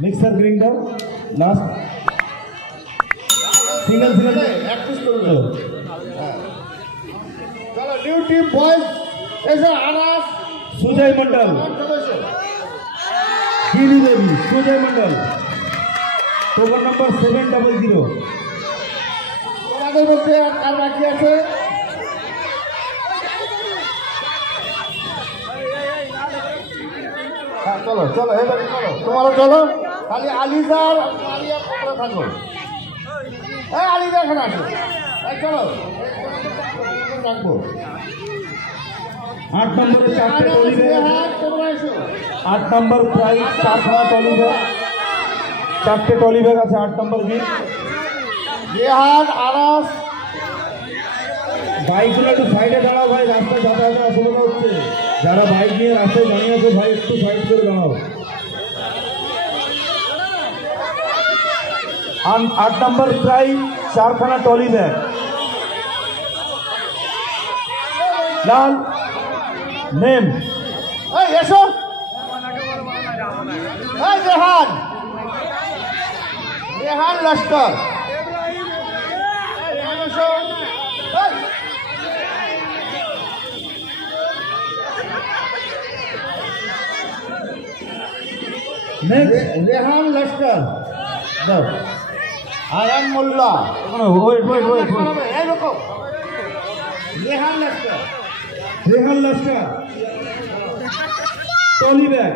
Mixer grinder last single single एक्टिस করবে चलो न्यू टीम बॉयज ऐसे आनास सुजय मंडल गिनी देवी सुजय मंडल टोकन नंबर 700 তোমাদের মধ্যে আর বাকি আছে হ্যাঁ চলো চলো এবারে চলো তোমারও চলো খালি আলিজার আলিয়া পকড়ে থাকো এই আলিজা এখানে আসো এই চলো রাখবো 8 नंबर चारटे टोली बैग তোমরা এসো 8 नंबर प्राइस 4 टोली बैग चारटे टोली बैग আছে 8 नंबर भी রেহান আনাস বাইকগুলো একটু সাইডে দাঁড়াও ভাই রাস্তা যাতায়াতের অসুবিধা হচ্ছে যারা বাইক নিয়ে রাস্তায় দাঁড়িয়ে আছে ভাই একটু সাইড করে দাঁড়াও 8 नंबर प्राइस 4 टोली बैग लाल नेम এই এসো এই রেহান রেহান লস্কর এই রেহান এসো এই नेक्स्ट রেহান লস্কর দাও Ayan Molla wait wait wait এই রকম রেহান লস্কর रेहान लश्कर टोली बैग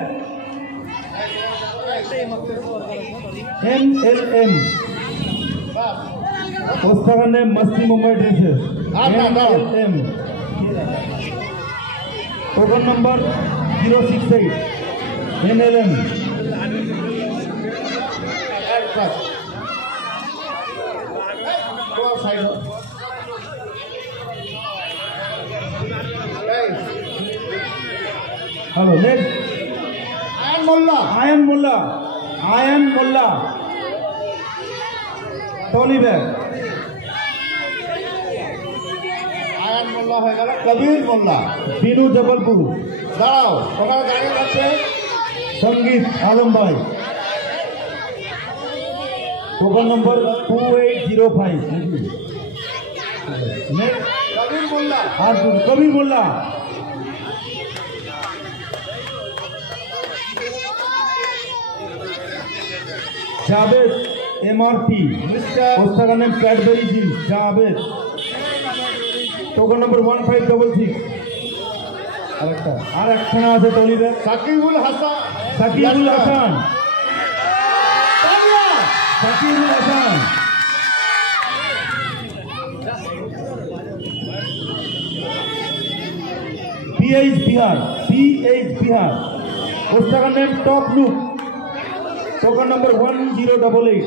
MLM पुस्तकान name Masti Mumbai dresses MLM token number 068 MLM hello next Ayan Molla Ayan Mulla टोली बैग আয়ান মোল্লা হয়ে গেল কবির মোল্লা बीनू जबलपुर দাঁড়াও ওখানে দাঁড়িয়ে আছে संगीत आलम भाई token number 2805 next Kabir Molla Kabir Mulla Javed MRT पुस्तक name Cadbury jeans Javed token number 1566 আর একখানা আছে টলিতে সাকিবুল হাসান সাকিবুল হাসান সাকিবুল হাসান PH बिहार पुस्तक name top look token number 1088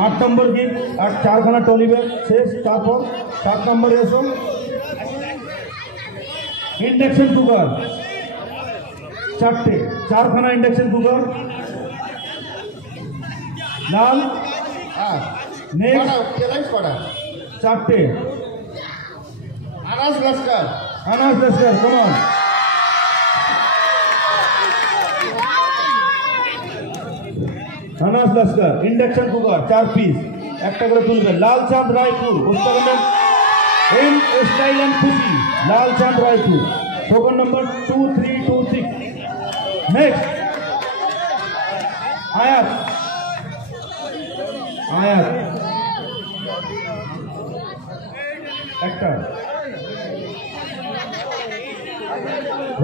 8 number की 4 खाना टोली बैग शेष 7 नंबर एसो इंडक्शन कुकर 4 खाना इंडक्शन कुकर लाल नेक्स्ट কেলাইশ পড়া 4 Anas Laskar Anas Lester, come on. Anas Lester, induction cooker, 4 piece. একটা করে তুলবে লালচাঁদ রায়পুর পুস্তক নেম এম স্টাইল এন্ড খুশি লালচাঁদ রায়পুর টোকন নম্বর 2326 নেক্সট আয়াত একটা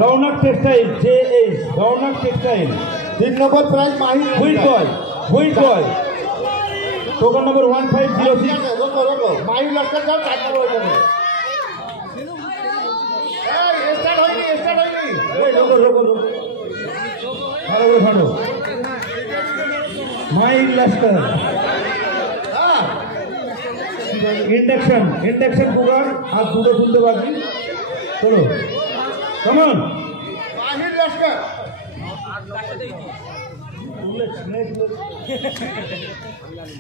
रौनक टेक्सटाइल JH रौनक टेक्सटाइल 3 নম্বর প্রাইজ মাহির হুইট বয় टोकन नंबर 1506 রোকো মাহির লস্কর যাও 4 নম্বর হয়ে যাবে এই স্টার্ট হয়নি এই রোকো ভালো করে ফাটো মাইক লস্কর হ্যাঁ इंडक्शन कुकर আর দুটো তুলতে বাকি চলো come on Mahir Laskar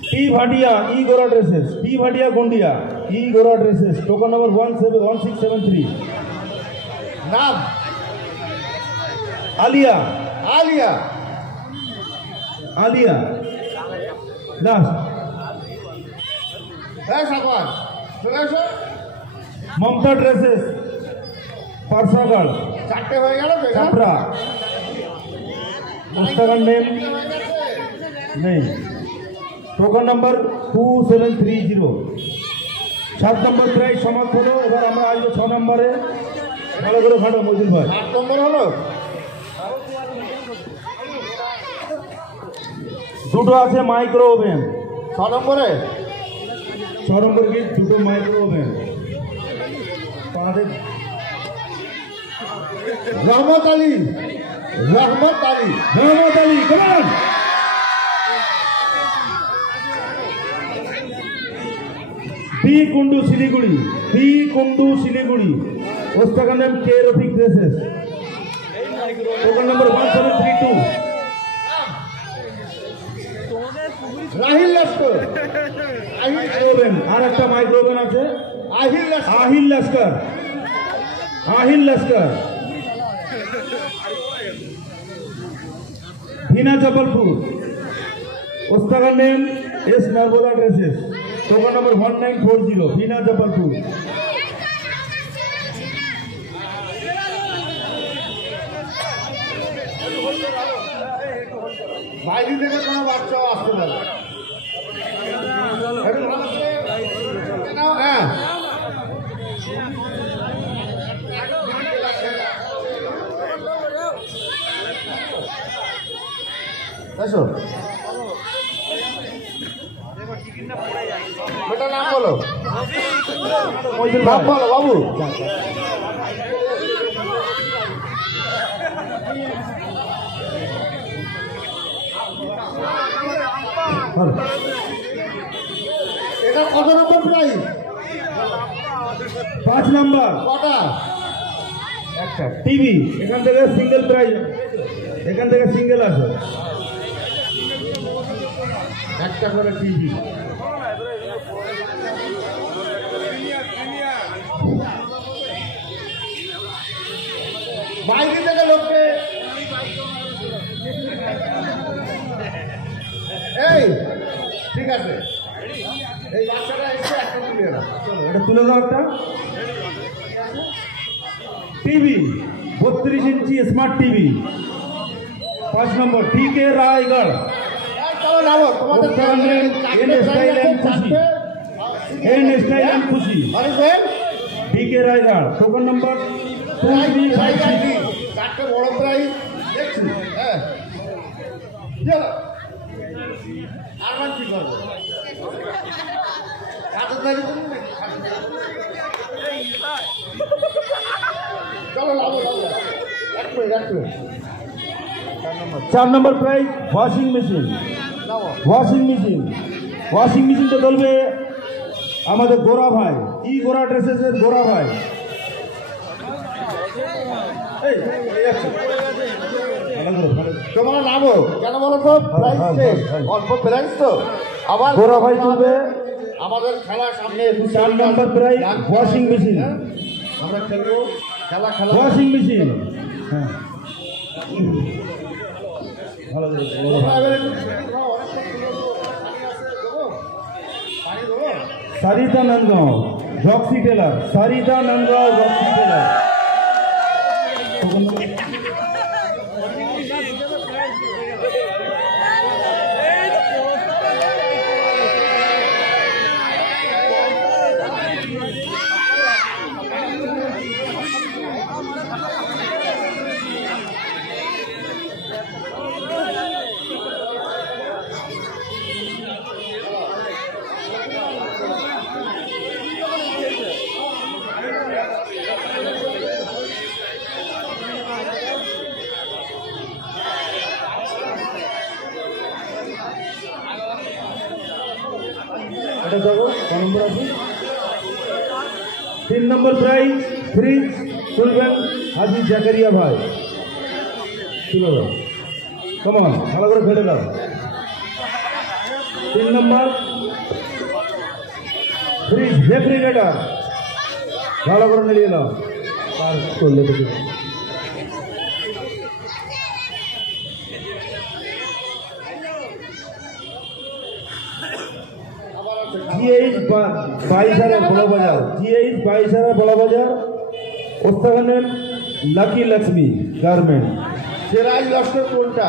T Bhatia E Gora dresses T Bhatia Gondia E Gora dresses token number 1673 নাম আলিয়া আলিয়া আলিয়া লাস্ট হ্যাঁ সাকওয়ান চলে এসো মমতা ড্রেসেস পারসাগড় চারটে হয়ে গেল তো ছাপরা পুস্তকের নেম নেই টোকন নাম্বার 2730 7 নম্বর প্রাইজ সমাপ্ত হলো এবার আমরা আসবো 6 নম্বরে ভালো করে খাটো মজুর ভাই 8 নম্বর হলো দুটো আছে মাইক্রো ওভেন 6 নম্বরে 6 নম্বর কি দুটো মাইক্রো ওভেন আমাদের রহমত আলী রহমত আলী রহমত আলী কেমন বি কুন্ডু শিলিগুড়ি পুস্তকের নাম K Rafiq dresses token number 1732 Rahil Laskar oven আর একটা মাইক্রো ওভেন আছে আহিল লস্কর ভীনা জবলপুর পুস্তকের name S Narmada dresses token number 1940 Veena Jabalpur বাইরে থেকে কোনো বাচ্চাও আসতে পারে হ্যাঁ এসো বেটার নাম বলো নাম বলো বাবু এটা কত নম্বর প্রাইস 5 নম্বর কটা একটা টিভি এখান থেকে সিঙ্গেল প্রাইজ এখান থেকে সিঙ্গেল আছে একটা করে টিভি বাইরে থেকে লোককে এই ঠিক আছে এই বাচ্চাটা এসে একটা তুলে না চলো এটা তুলে দাও একটা টিভি 32 ইঞ্চি স্মার্ট টিভি 5 নম্বর টিকে রায়গড় চলো নামো তোমাদের এন স্টাইল এন্ড খুশি টিকে রায়গড় টোকন নম্বর 2353 চারটে বড় প্রাইজ দেখছি হ্যাঁ চলো আর মান কি করবো কাদের দাঁড়ি করুন চলো লাভো এক মিনিট 4 নম্বর প্রাইজ ওয়াশিং মেশিন ওয়াশিং মেশিনটা চলবে আমাদের গোরা ভাই গোরা ড্রেসেসের গোরা ভাই তোমরা নামো কেন বলো তো প্রাইস অল্প প্রাইস তো আবার গোরা ভাই তুলবে আমাদের খেলা সামনে 4 নম্বর প্রাইজ ওয়াশিং মেশিন আমরা খেলবো খেলা ওয়াশিং মেশিন হ্যাঁ ভালো সারিতা নন্দগাঁও জক্সি টেলার এটা দেখো ক নম্বর আছে 3 নম্বর প্রাইজ ফ্রিজ তুলবেন হাজি জাকারিয়া ভাই তুলে দাও কেমন ভালো করে ফেলে দাও 3 নম্বর ফ্রিজ রেফ্রিজারেটর ভালো করে নিয়ে নাও আর করলে দেখি বাইসারা বড়বাজার, GH বাইসারা বড়বাজার, ওস্তাগানের লাকি লক্ষ্মী গার্মেন্ট। সিরাজ লস্কর কোনটা?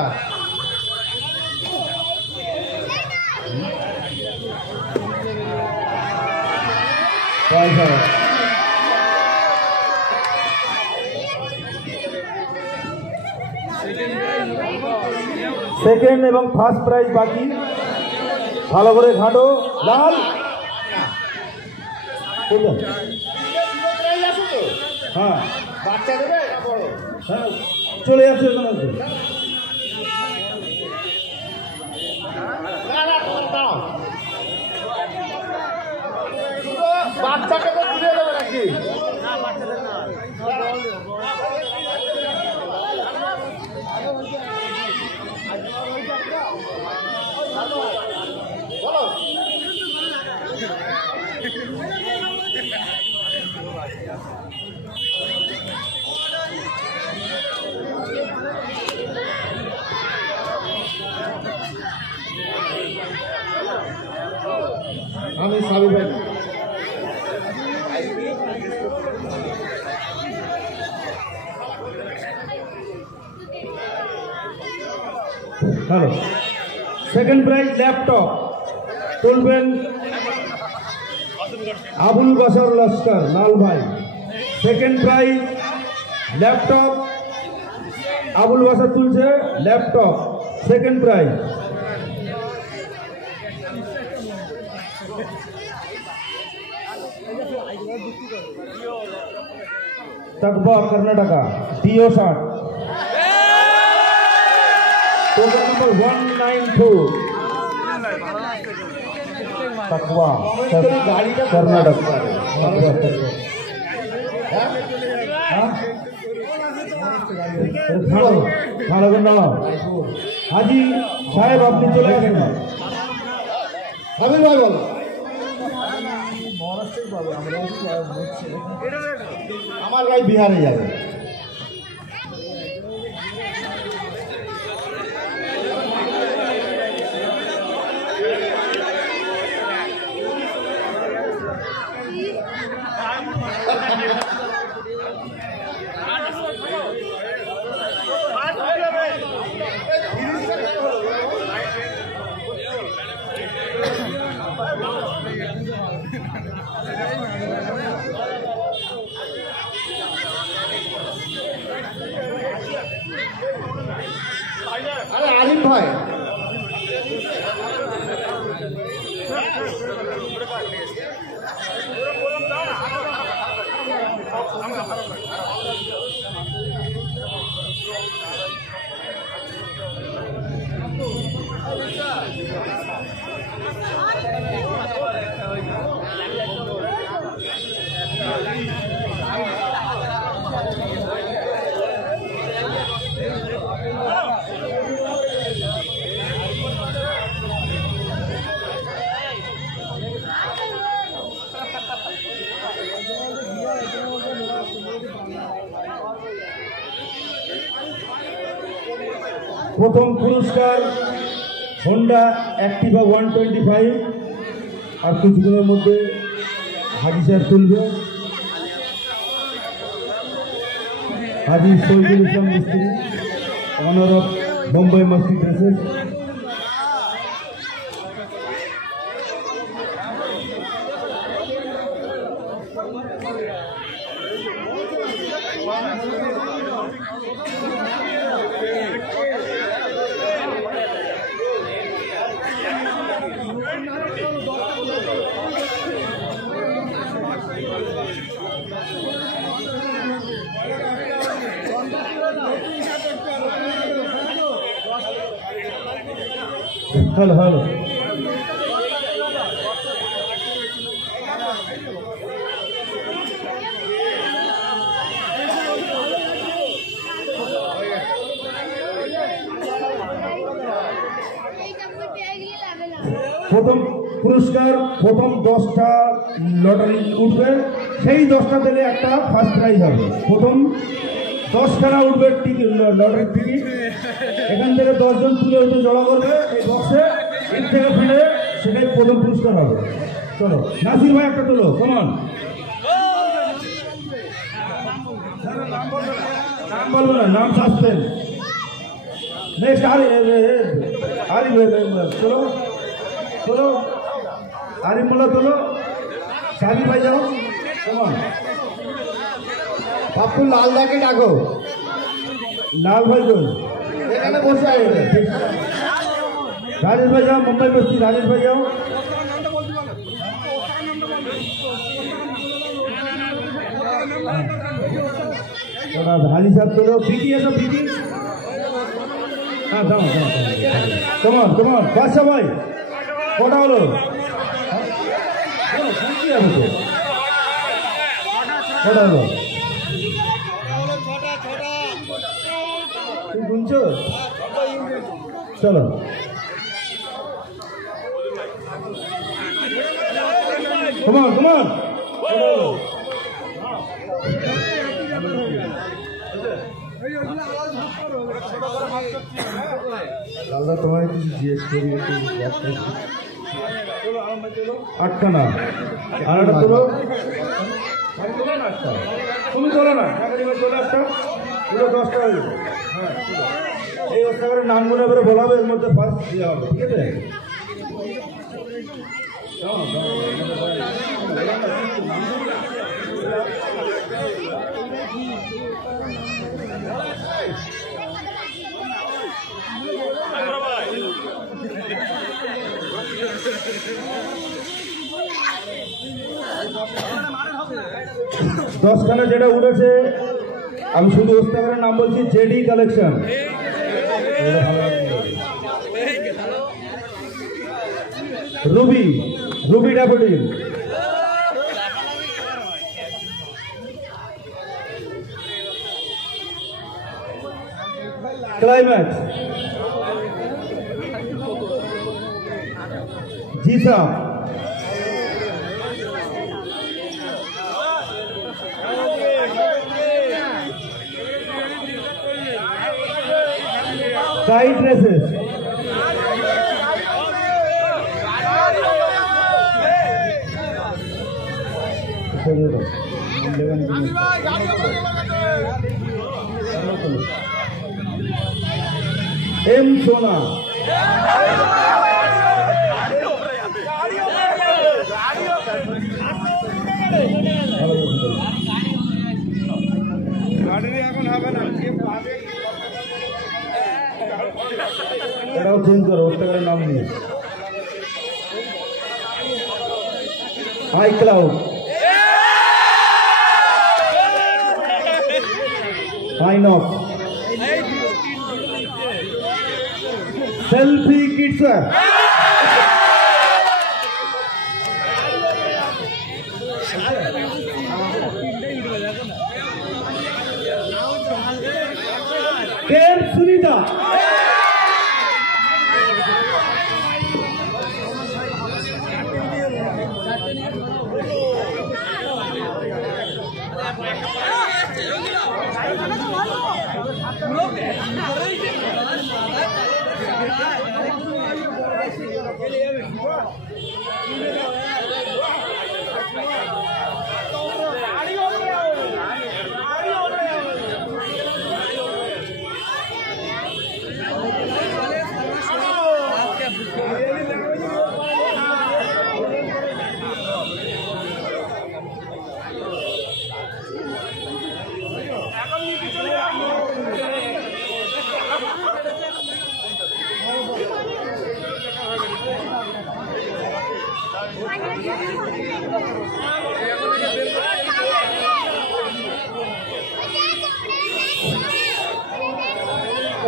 বাইসারা সেকেন্ড এবং ফার্স্ট প্রাইজ বাকি, ভালো করে ঘাটো। লাল হ্যাঁ বাচ্চা দেবে না বড়? হ্যাঁ চলে যাচ্ছে ওখানে। না না দাও, বাচ্চাকে তো তুলে দেবে নাকি? বলো আমি সাবি ভাই। হ্যালো, সেকেন্ড প্রাইজ ল্যাপটপ তুলবেন আবুল বাসার লস্কর লাল ভাই। Second prize laptop, Abul Basar তুলছে ল্যাপটপ, সেকেন্ড প্রাইজ। तकबा कर्नाटका DO शॉट टोकन नंबर 192 तकबा कर्नाटक। ভালো ভালো করে নাও হাজি সাহেব, আপনি চলে আসেন। সাবির ভাই বলো। আমার ভাই বিহারে যাবে। আরে আলিম ভাই প্রথম পুরস্কার হোন্ডা অ্যাক্টিভা 125, আর কিছুদিনের মধ্যে হাজি স্যার তুলবে। হাজি শহীদুল ইসলাম মিস্ত্রি, অনার অফ মুম্বাই মস্তি ড্রেসেস। হ্যালো হ্যালো, প্রথম পুরস্কার, প্রথম 10টা লটারি উঠবে, সেই 10টা দিলে একটা ফার্স্ট প্রাইজ হবে। প্রথম 10খানা উঠবে লটারির টিকিট, এখান থেকে 10 জন তুলে হচ্ছে জড়ো করবে এই বক্সে, এর থেকে ফিরে সেটাই প্রথম পুরস্কার হবে। চলো নাসির ভাই একটা তোলো, কমান। নাম বলবো না, নাম সাসপেন্ড। নেক্সট আরিফ চলো চলো, আরিফ মোল্লা তোলো, সাবি ভাই যাও, কমান। বাপু লাল দাকে ডাকো, লাল ভাই তো এখানে বসে আছে। राजेश भाई जाओ, मुंबई बस्ती राजेश भाई जाओ। हाली साहब चलो, फीकी है सब फीकी। हाँ जाओ जाओ, कमान कमान, बादशाह भाई कोटा वालों फीकी है मुझे कोटा वालों तुम गुंचो चलो। Come on, come on. দাদা তোমার কিছু জিজ্ঞেস করি, আটটা না আর একটা তোলো, তুমি তোলো না, চলে আসটা পুরো 10টা হয়ে যাবে। হ্যাঁ এই অবস্থায় নাম মনে করে বলাবে, এর মধ্যে ফার্স্ট দেওয়া হবে, ঠিক আছে? দশখানা যেটা উঠেছে, আমি শুধু ওস্তাকারের নাম বলছি, JD collection. Ruby Ruby Daffodil, Climax, জিসা, কাইট রেসেস, এম সোনা, এটাও চেঞ্জ করো, ওস্তাকারের নাম নিয়ে। হাই ক্লাউড, হাইনক, সেলফি কিডসার, কেম সুনিতা,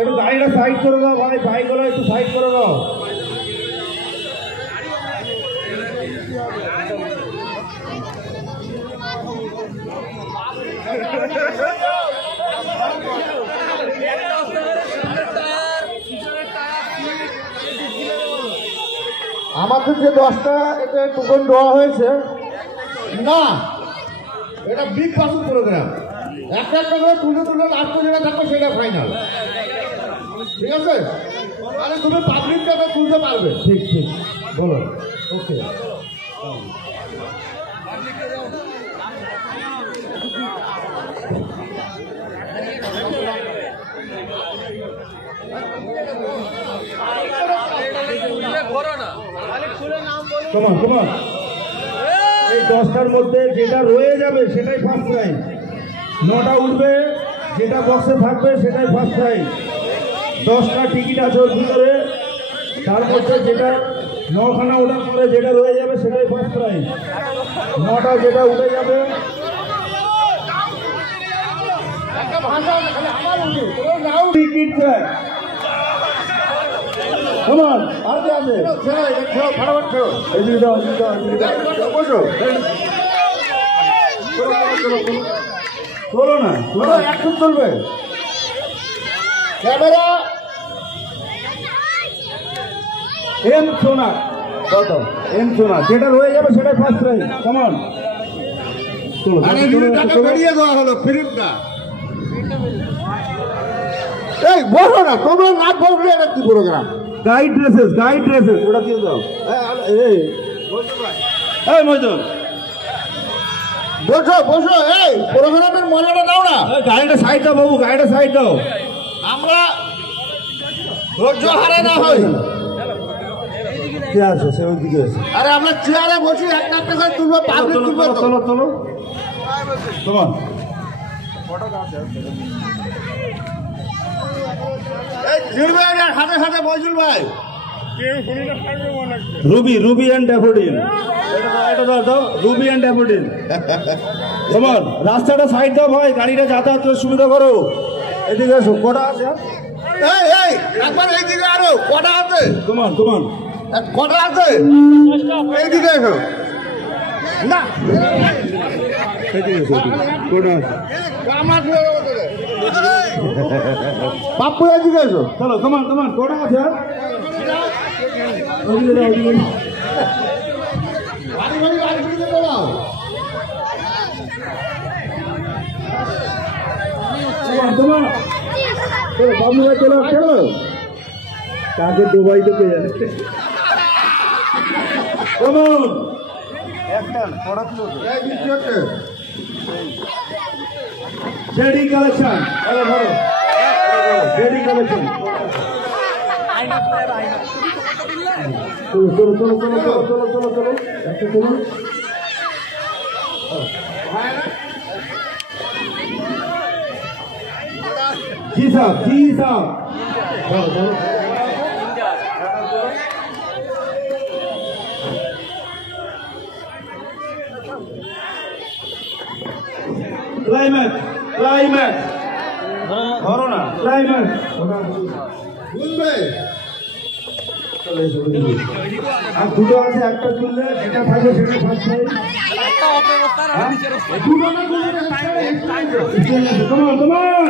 একটু গাড়িটা সাইড করে দাও ভাই, বাইকগুলো একটু সাইড করে দাও। আমাদের যে 10টা এটা টোকন দেওয়া হয়েছে না, এটা বিগ পাসুর প্রোগ্রাম, একটা একটা করে তুলে তুলে লাস্ট যেটা থাকবে সেটা ফাইনাল, ঠিক আছে? আরে তুমি পাবলিকটা তুলতে পারবে। ঠিক ঠিক বলো, ওকে। এই 10টার মধ্যে যেটা রয়ে যাবে সেটাই ফার্স্ট প্রাইজ। 9টা উঠবে, যেটা বক্সে থাকবে সেটাই ফার্স্ট প্রাইজ। 10টা টিকিট আছে ওর ভিতরে, তার মধ্যে যেটা 9খানা ওঠার পরে যেটা রয়ে যাবে সেটাই ফার্স্ট প্রাইজ। 9টা যেটা উঠে যাবে টিকিট চাই। কেমন আর কি আছে? চলো না, এখন চলবে ক্যামেরা। এম সোনা, কত এম সোনা যেটা রয়ে যাবে সেটাই ফার্স্ট প্রাইজ। কেমন বেরিয়ে দেওয়া হলো ফিল্মটা। এই বসো না, তোমরা না বসলে এটা কি programme? Guide dresses, guide dresses ওটা কি দাও? এই মজুর বসো বসো, এই প্রোগ্রামের মজাটা দাও না। গাড়িটা সাইড দাও বাবু, গাড়িটা সাইড দাও। আমরা ধৈর্য হারে না হই। কে আছে সে ওই দিকে আছে? আরে আমরা চেয়ারে বসি, একটা একটা করে তুলবো, পাবলিক তুলবো। চলো চলো তোমার এই ছিড়বে হাতে হাতে বজুল ভাই। রুবি, রুবি অ্যান্ড ড্যাফোডিল, এটা দাও দাও, রুবি অ্যান্ড ড্যাফোডিল। তোমার রাস্তাটা সাইড দাও ভাই, গাড়িটা যাতায়াতের সুবিধা করো। এদিকে এসো, কটা আছে? এই এই একবার এইদিকে আরো কটা আছে? তোমার তোমার কটা আছে? এইদিকে এসো না, এদিকে এসো, কটা আছে? পাপ্পু এদিকে এসো। চলো তোমার তোমার কটা আছে? ওদিকে দাও, ওদিকে দাও। বাড়ি বাড়ি বাড়ি দিকে দাও। তোমার চলো বাবু ভাই, চলো চলো, কাকে দুবাই তো পেয়ে যাবে। কেমন একটা পড়া ছিল জেডি কালেকশন, ধরো ধরো জেডি কালেকশন। চলো চলো চলো চলো চলো চলো চলো চলো একটা চলো। জি সাহেব, জি সাহেব, ধরো ধরো। ক্লাইম্যাক্স, ক্লাইম্যাক্স ধরো না, ক্লাইম্যাক্স বুঝবে। আর দুটো আছে, একটা তুললে যেটা থাকবে সেটা ফার্স্ট প্রাইজ। দুটো না তুললে তোমার তোমার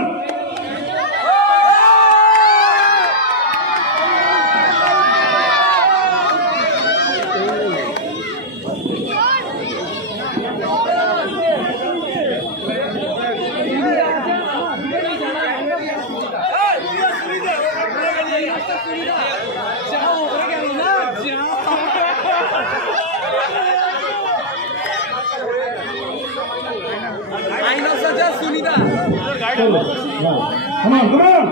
চলো, come on, come on.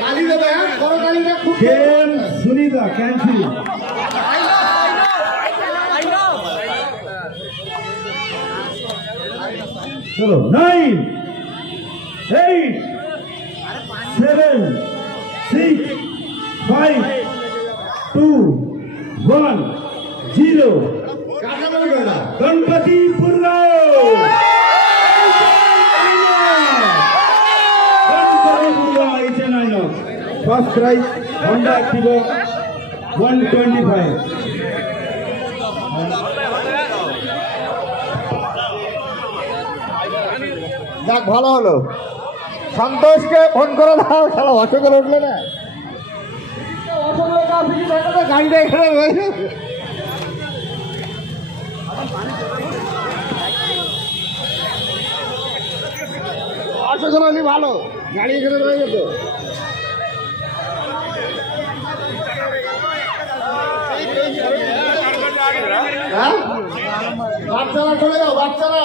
তালি দেবে, হ্যাঁ বড় তালিটা খুব Ken Sunita, Kanchi. चलो 9, 8, 7, 6, 5, 2, 1, 0. Ganpati first prize Honda Activa 125. যাক ভালো হলো। সন্তোষকে ফোন করে দাও, খেলা অটো করে উঠলে না। গাড়িটা এখানে রয়েছে। অটো করে ভালো, গাড়ি এখানে রয়ে যেত। হ্যাঁ বাচ্চারা চলে যাও বাচ্চারা